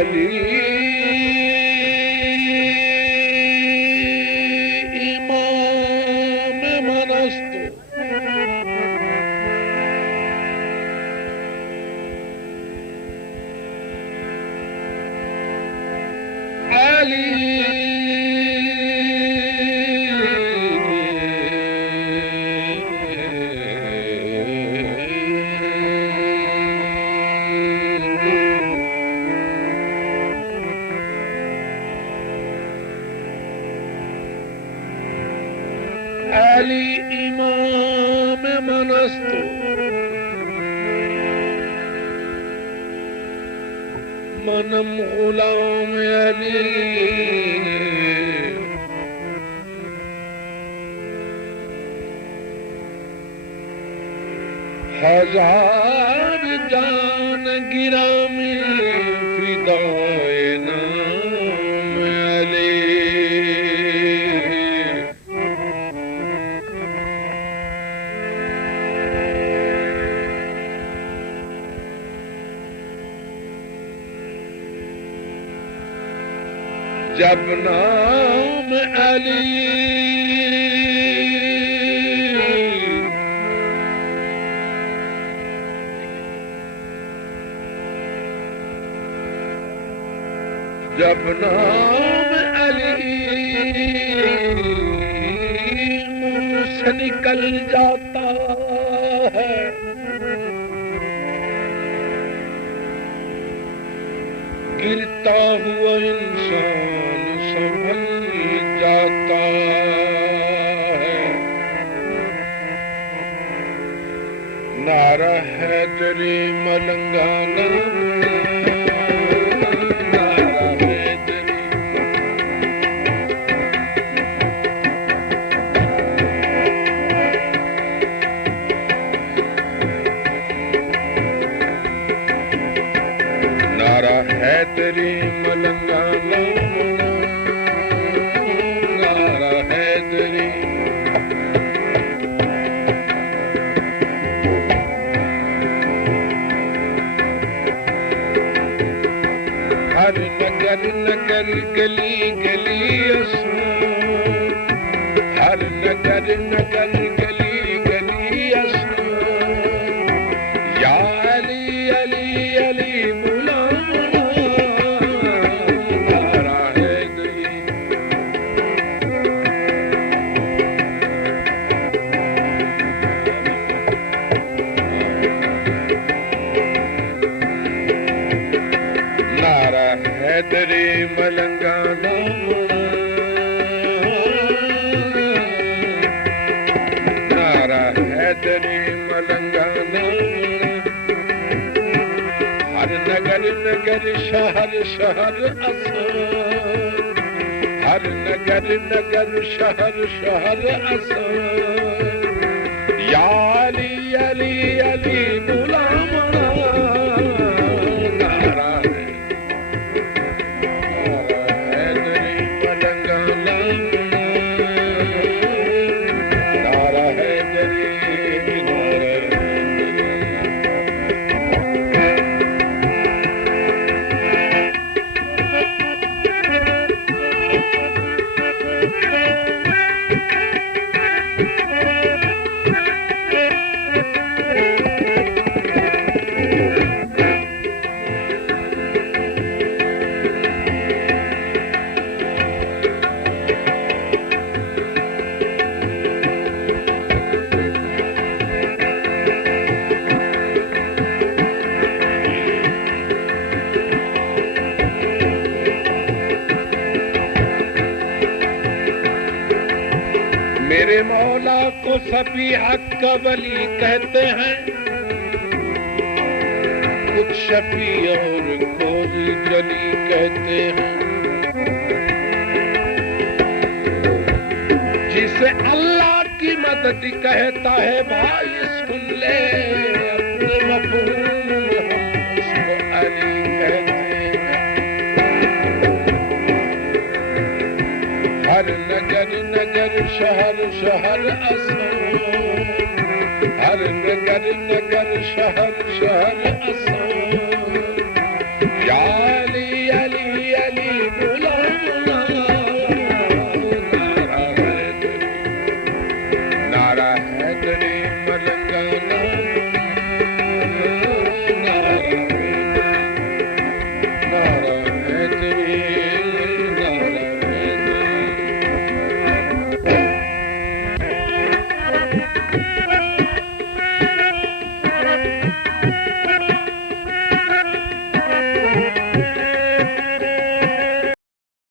अली इमाम मनस्तु अली अली इमाम मनस्तु मनम गुलाम अली हजार जान गिरामी फिदाए नाम अली जब नाम अली जब नाम अली मुंह से निकल जाता है गिरता हुआ इंसान संभल जाता है। नारा हैदरी मलंगाना हैदरी मलंगाना नारा हैदरी हर नगर नगर गली गली असूर हर नगर नगर गली गली असूर या अली अली अली हैदरी मलंगाना नारा हैदरी मलंगाना हर नगर नगर शहर शहर असूर हर नगर नगर शहर शहर असूर या अली अली अली गुलामना मेरे मौला को सभी हक का वली कहते हैं कुछ शफी और कोई जली कहते हैं जिसे अल्लाह की मदद कहता है भाई सुन ले अपने मफहूम हम उसको अली कहते हैं। हर नगर नगर शहर शहर असूर हर नगर नगर शहर शहर असूर या अली प्यारा है दरे मलंग